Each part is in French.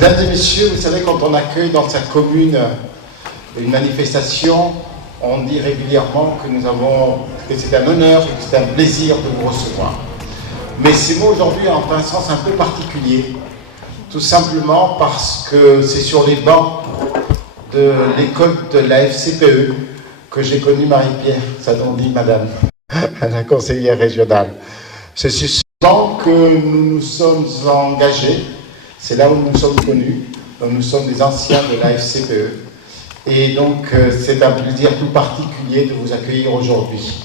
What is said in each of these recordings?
Mesdames et messieurs, vous savez, quand on accueille dans sa commune une manifestation, on dit régulièrement que c'est un honneur et que c'est un plaisir de vous recevoir. Mais ces mots aujourd'hui ont un sens un peu particulier, tout simplement parce que c'est sur les bancs de l'école de la FCPE que j'ai connu Marie-Pierre Sadondi, madame, la conseillère régionale. C'est sur ce banc que nous nous sommes engagés, c'est là où nous nous sommes connus, donc nous sommes des anciens de la FCPE. Et donc, c'est un plaisir tout particulier de vous accueillir aujourd'hui.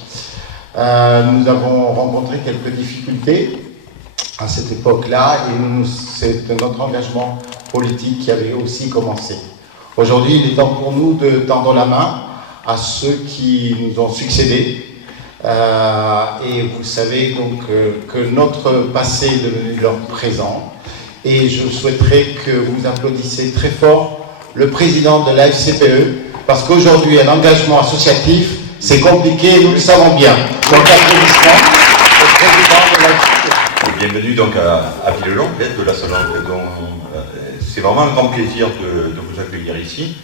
Nous avons rencontré quelques difficultés à cette époque-là et c'est notre engagement politique qui avait aussi commencé. Aujourd'hui, il est temps pour nous de tendre la main à ceux qui nous ont succédé. Et vous savez donc que notre passé est devenu leur présent. Et je souhaiterais que vous applaudissiez très fort le président de la FCPE, parce qu'aujourd'hui, un engagement associatif, c'est compliqué, nous le savons bien. Donc, applaudissements au président de la FCPE. Bienvenue donc à Villelon, de la Salanque. C'est vraiment un grand plaisir de vous accueillir ici.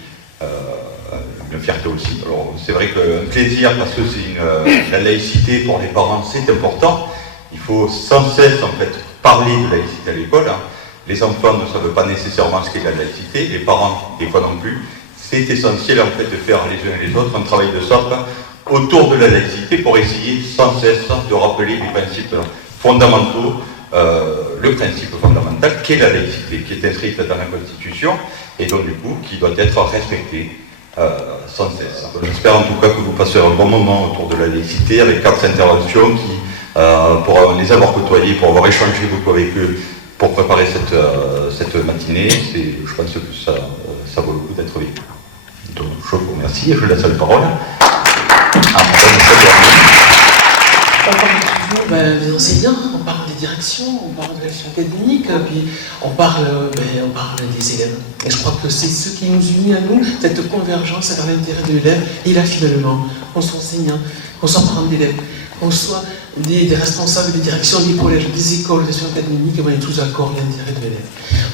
Une fierté aussi. Alors, c'est vrai qu'un plaisir parce que c'est la laïcité pour les parents, c'est important. Il faut sans cesse en fait parler de laïcité à l'école. Les enfants ne savent pas nécessairement ce qu'est la laïcité, les parents des fois non plus. C'est essentiel en fait de faire les uns et les autres un travail de sorte autour de la laïcité pour essayer sans cesse de rappeler les principes fondamentaux, le principe fondamental qu'est la laïcité, qui est inscrite dans la Constitution et donc du coup qui doit être respectée sans cesse. J'espère en tout cas que vous passerez un bon moment autour de la laïcité avec 4 interventions qui, pour les avoir côtoyés, pour avoir échangé beaucoup avec eux, pour préparer cette matinée, je pense que ça vaut le coup d'être vécu. Donc je vous remercie et je laisse la parole à les enseignants, on parle des directions, on parle de l'action académique, puis on parle des élèves. Et je crois que c'est ce qui nous unit à nous, cette convergence vers l'intérêt de l'élève. Et là, finalement, qu'on soit enseignant, qu'on soit parent d'élèves, qu'on soit des responsables des directions des collèges, des écoles, des actions académiques, on est tous d'accord avec l'intérêt de l'élève.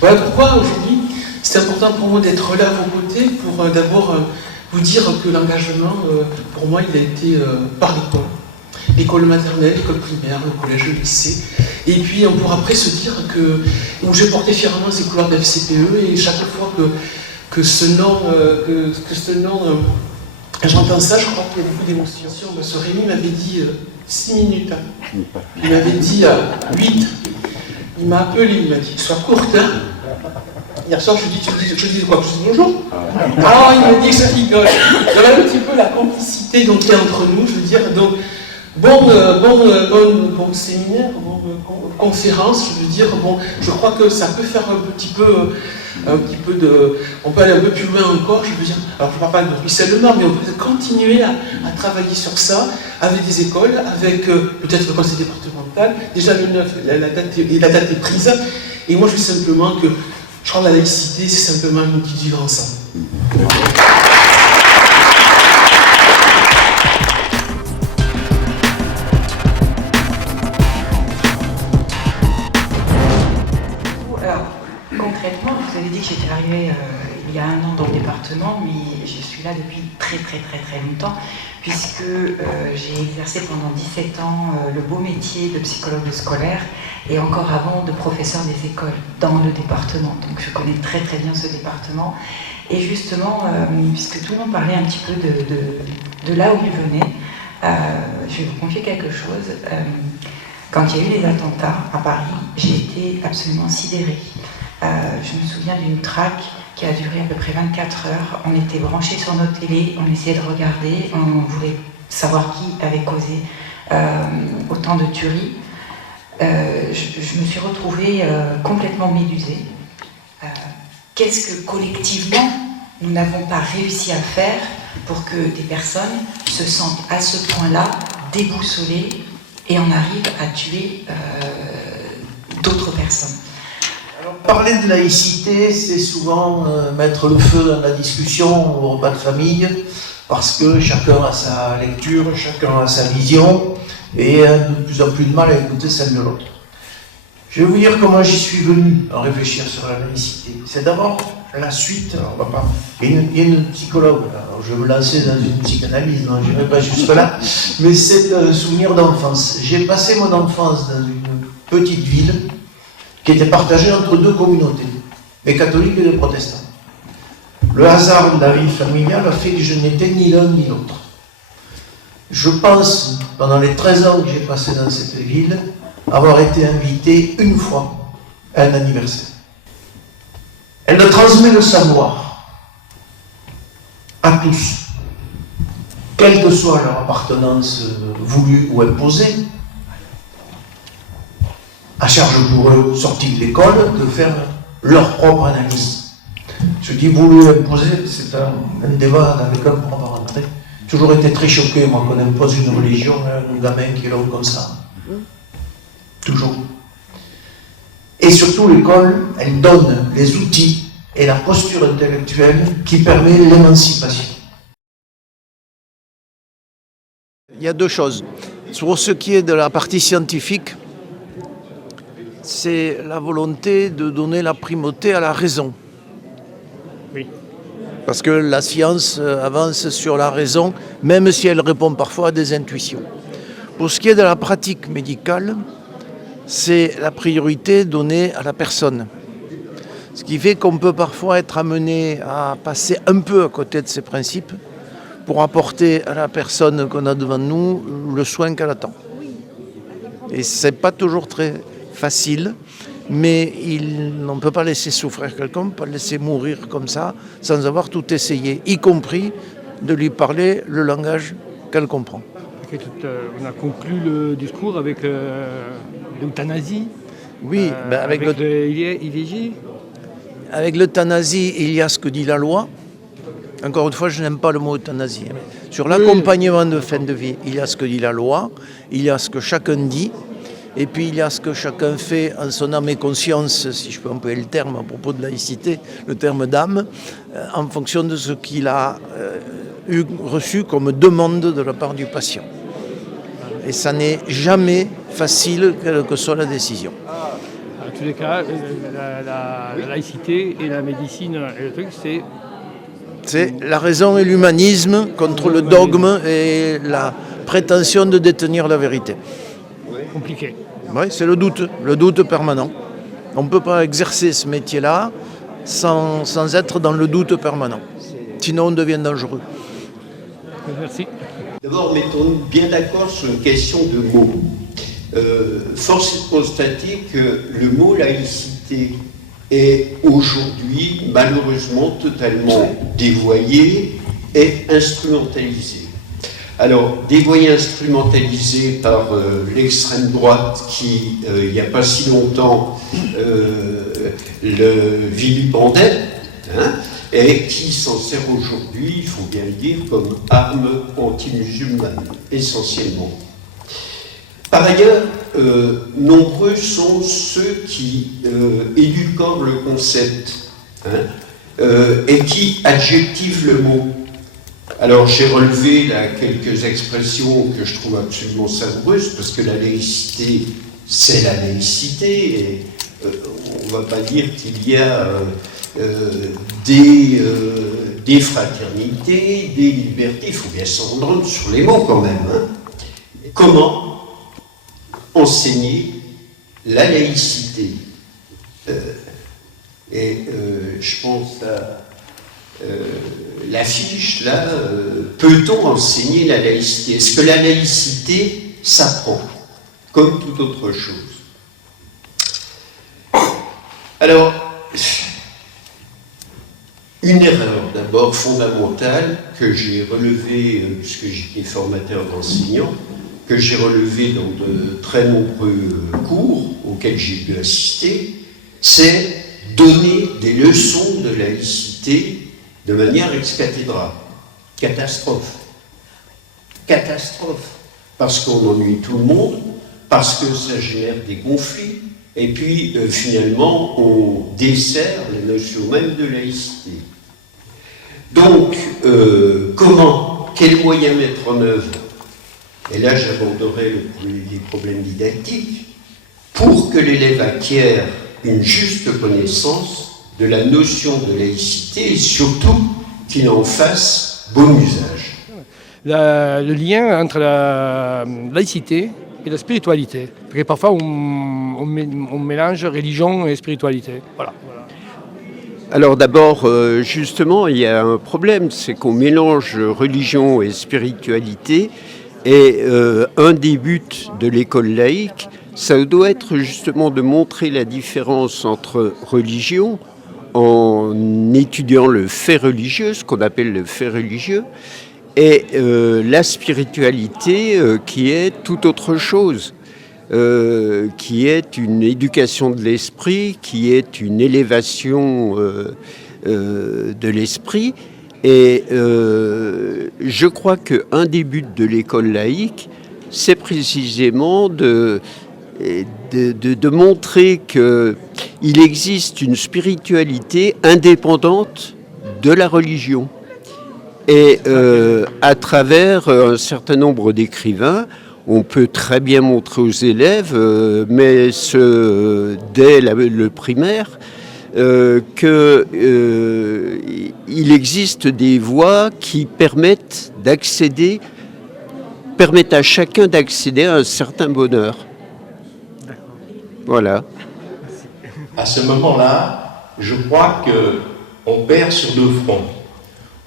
Voilà pourquoi aujourd'hui, c'est important pour moi d'être là à vos côtés pour d'abord vous dire que l'engagement, pour moi, il a été par l'école. L'école maternelle, l'école primaire, le collège, le lycée. Et puis on pourra après se dire que j'ai porté fièrement ces couleurs de FCPE et chaque fois que ce nom, j'entends ça, je crois qu'il y a beaucoup d'émotions. Ce Rémi m'avait dit 6 minutes. Il m'avait dit 8. Il m'a appelé, il m'a dit, sois courte. Hein. Hier soir, je dis quoi? Je dis bonjour. Ah, il m'a dit que ça rigole. Il y avait un petit peu la complicité donc, qui est entre nous, je veux dire. Donc, bon séminaire, bonne conférence, je veux dire, je crois que ça peut faire un petit peu de... On peut aller un peu plus loin encore, je veux dire, alors je ne parle pas de ruissellement, mais on peut continuer à travailler sur ça, avec des écoles, avec peut-être le conseil départemental, déjà le 9, la date est prise, et moi je veux simplement que, je crois que la laïcité, c'est simplement un outil de vivre ensemble. Concrètement, vous avez dit que j'étais arrivée il y a 1 an dans le département, mais je suis là depuis très longtemps, puisque j'ai exercé pendant 17 ans le beau métier de psychologue scolaire et encore avant de professeur des écoles dans le département. Donc je connais très bien ce département. Et justement, puisque tout le monde parlait un petit peu de là où il venait, je vais vous confier quelque chose. Quand il y a eu les attentats à Paris, j'ai été absolument sidérée. Je me souviens d'une traque qui a duré à peu près 24 heures. On était branchés sur notre télé, on essayait de regarder, on voulait savoir qui avait causé autant de tueries. Je me suis retrouvée complètement médusée. Qu'est-ce que collectivement nous n'avons pas réussi à faire pour que des personnes se sentent à ce point-là déboussolées et en arrivent à tuer d'autres personnes? Parler de laïcité, c'est souvent mettre le feu dans la discussion au repas de famille, parce que chacun a sa lecture, chacun a sa vision, et de plus en plus de mal à écouter celle de l'autre. Je vais vous dire comment j'y suis venu à réfléchir sur la laïcité. C'est d'abord la suite. Alors, il y a une psychologue, alors je vais me lancer dans une psychanalyse, non, je n'irai pas jusque-là, mais c'est un souvenir d'enfance. J'ai passé mon enfance dans une petite ville qui était partagée entre deux communautés, les catholiques et les protestants. Le hasard de la vie familiale a fait que je n'étais ni l'un ni l'autre. Je pense, pendant les 13 ans que j'ai passé dans cette ville, avoir été invité une fois à un anniversaire. Elle me transmet le savoir à tous, quelle que soit leur appartenance voulue ou imposée, à charge pour eux, sortis de l'école, de faire leur propre analyse. Je dis voulu imposer, c'est un débat dans lequel on va rentrer. J'ai toujours été très choqué, moi, qu'on impose une religion à un gamin qui est là comme ça. Toujours. Et surtout, l'école, elle donne les outils et la posture intellectuelle qui permet l'émancipation. Il y a deux choses. Pour ce qui est de la partie scientifique, c'est la volonté de donner la primauté à la raison. Oui. Parce que la science avance sur la raison, même si elle répond parfois à des intuitions. Pour ce qui est de la pratique médicale, c'est la priorité donnée à la personne. Ce qui fait qu'on peut parfois être amené à passer un peu à côté de ces principes pour apporter à la personne qu'on a devant nous le soin qu'elle attend. Et ce n'est pas toujours très facile, mais on ne peut pas laisser souffrir quelqu'un, on ne peut pas le laisser mourir comme ça sans avoir tout essayé, y compris de lui parler le langage qu'elle comprend. On a conclu le discours avec l'euthanasie. Oui, avec l'IVG. Avec l'euthanasie, il y a ce que dit la loi. Encore une fois, je n'aime pas le mot euthanasie. Sur l'accompagnement de fin de vie, il y a ce que dit la loi, il y a ce que chacun dit, et puis il y a ce que chacun fait en son âme et conscience, si je peux employer le terme à propos de laïcité, le terme d'âme, en fonction de ce qu'il a reçu comme demande de la part du patient. Et ça n'est jamais facile, quelle que soit la décision. En tous les cas, la laïcité et la médecine, et le truc, c'est la raison et l'humanisme contre le dogme et la prétention de détenir la vérité. Compliqué. Oui, c'est le doute permanent. On ne peut pas exercer ce métier-là sans être dans le doute permanent. Sinon, on devient dangereux. Merci. D'abord, mettons-nous bien d'accord sur une question de mots. Force est de constater que le mot laïcité est aujourd'hui malheureusement totalement dévoyé et instrumentalisé. Alors, dévoyé, instrumentalisé par l'extrême droite qui, il n'y a pas si longtemps, le vilipendait, et qui s'en sert aujourd'hui, il faut bien le dire, comme arme anti-musulmane, essentiellement. Par ailleurs, nombreux sont ceux qui édulcorent le concept et qui adjectivent le mot. Alors j'ai relevé là quelques expressions que je trouve absolument savoureuses, parce que la laïcité, c'est la laïcité, et on ne va pas dire qu'il y a des fraternités, des libertés, il faut bien s'en rendre sur les mots quand même. Comment enseigner la laïcité je pense à l'affiche là, peut-on enseigner la laïcité? Est-ce que la laïcité s'apprend comme toute autre chose? Alors, une erreur d'abord fondamentale que j'ai relevée, puisque j'étais formateur d'enseignants, que j'ai relevée dans de très nombreux cours auxquels j'ai pu assister, c'est donner des leçons de laïcité de manière ex cathedra. Catastrophe. Catastrophe. Parce qu'on ennuie tout le monde, parce que ça génère des conflits, et puis finalement on dessert les notions même de laïcité. Donc, quels moyens mettre en œuvre? Et là j'aborderai les problèmes didactiques. pour que l'élève acquiert une juste connaissance de la notion de laïcité et surtout qu'il en fasse bon usage. Le lien entre la laïcité et la spiritualité. Parce que parfois on mélange religion et spiritualité. Voilà. Alors d'abord, justement, il y a un problème, c'est qu'on mélange religion et spiritualité. Et un des buts de l'école laïque, ça doit être justement de montrer la différence entre religion, en étudiant le fait religieux, ce qu'on appelle le fait religieux, et la spiritualité qui est tout autre chose, qui est une éducation de l'esprit, qui est une élévation de l'esprit. Et je crois qu'un des buts de l'école laïque, c'est précisément de montrer qu'il existe une spiritualité indépendante de la religion. Et à travers un certain nombre d'écrivains, on peut très bien montrer aux élèves, mais dès le primaire, qu'il existe des voies qui permettent à chacun d'accéder à un certain bonheur. Voilà. À ce moment-là, je crois qu'on perd sur deux fronts.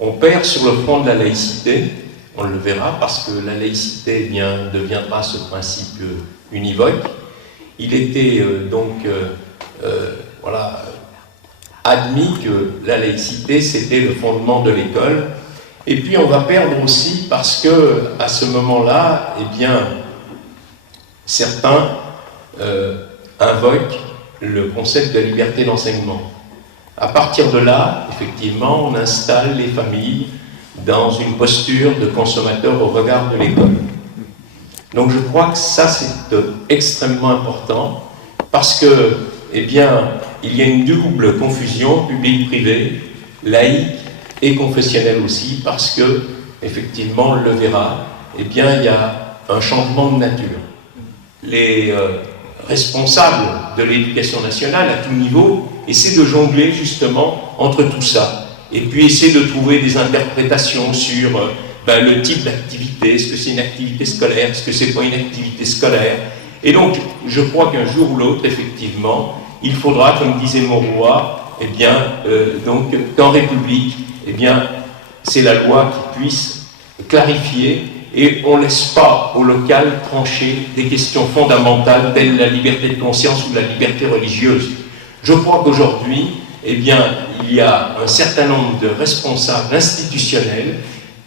On perd sur le front de la laïcité, on le verra, parce que la laïcité deviendra ce principe univoque. Il était admis que la laïcité, c'était le fondement de l'école. Et puis on va perdre aussi parce que à ce moment-là, certains invoquent le concept de liberté d'enseignement. À partir de là, effectivement, on installe les familles dans une posture de consommateur au regard de l'école. Donc je crois que ça, c'est extrêmement important parce que, il y a une double confusion, public-privé, laïque et confessionnelle aussi, parce que, effectivement, on le verra, il y a un changement de nature. Les responsables de l'éducation nationale à tout niveau essaient de jongler justement entre tout ça, et puis essaient de trouver des interprétations sur le type d'activité, est-ce que c'est une activité scolaire, est-ce que c'est pas une activité scolaire. Et donc, je crois qu'un jour ou l'autre, effectivement, il faudra, comme disait Mauroy, qu'en République, c'est la loi qui puisse clarifier et on ne laisse pas au local trancher des questions fondamentales telles la liberté de conscience ou la liberté religieuse. Je crois qu'aujourd'hui, il y a un certain nombre de responsables institutionnels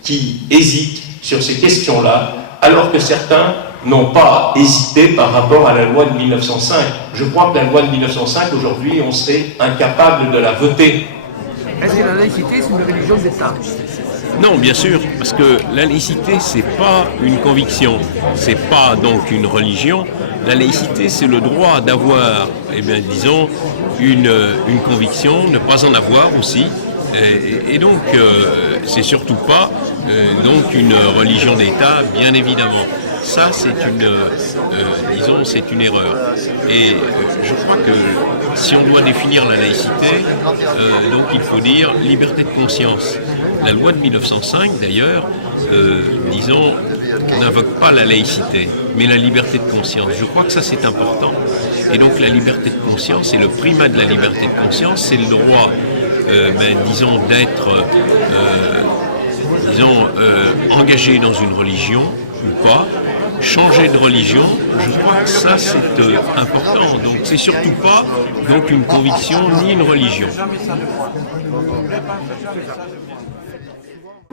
qui hésitent sur ces questions-là, alors que certains n'ont pas hésité par rapport à la loi de 1905. Je crois que la loi de 1905, aujourd'hui, on serait incapable de la voter. Est-ce que la laïcité, c'est une religion d'État ? Non, bien sûr, parce que la laïcité, c'est pas une conviction, c'est pas donc une religion. La laïcité, c'est le droit d'avoir, une conviction, ne pas en avoir aussi. Et donc, c'est surtout pas une religion d'État, bien évidemment. Ça, c'est une erreur. Et je crois que si on doit définir la laïcité, il faut dire liberté de conscience. La loi de 1905, d'ailleurs, n'invoque pas la laïcité, mais la liberté de conscience. Je crois que ça, c'est important. Et donc, la liberté de conscience et le primat de la liberté de conscience, c'est le droit, d'être, engagé dans une religion ou pas. Changer de religion, je crois que ça c'est important. Donc c'est surtout pas une conviction ni une religion.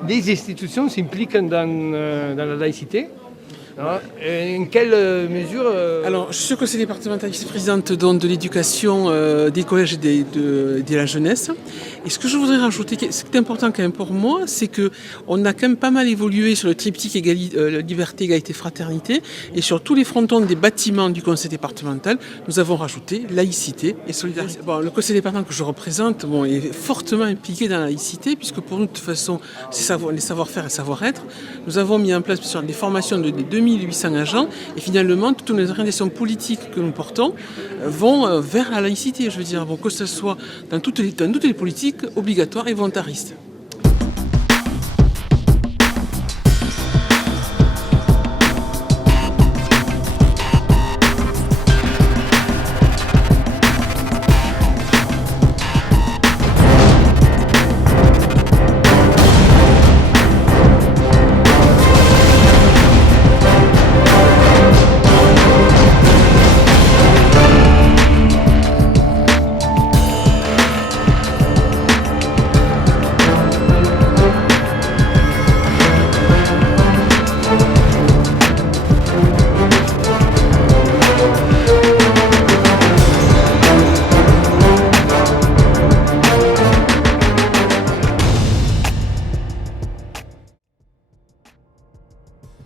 Les institutions s'impliquent dans la laïcité. En quelle mesure Alors, je suis conseiller départemental vice-présidente de l'éducation, des collèges et de la jeunesse. Et ce que je voudrais rajouter, ce qui est important quand même pour moi, c'est qu'on a quand même pas mal évolué sur le triptyque liberté, égalité, fraternité. Et sur tous les frontons des bâtiments du conseil départemental, nous avons rajouté laïcité et solidarité. Bon, le conseil départemental que je représente est fortement impliqué dans la laïcité, puisque pour nous, de toute façon, c'est les savoir-faire et savoir-être. Nous avons mis en place des formations de 2000 2800 agents, et finalement, toutes les organisations politiques que nous portons vont vers la laïcité, je veux dire, bon, que ce soit dans toutes les politiques obligatoires et volontaristes.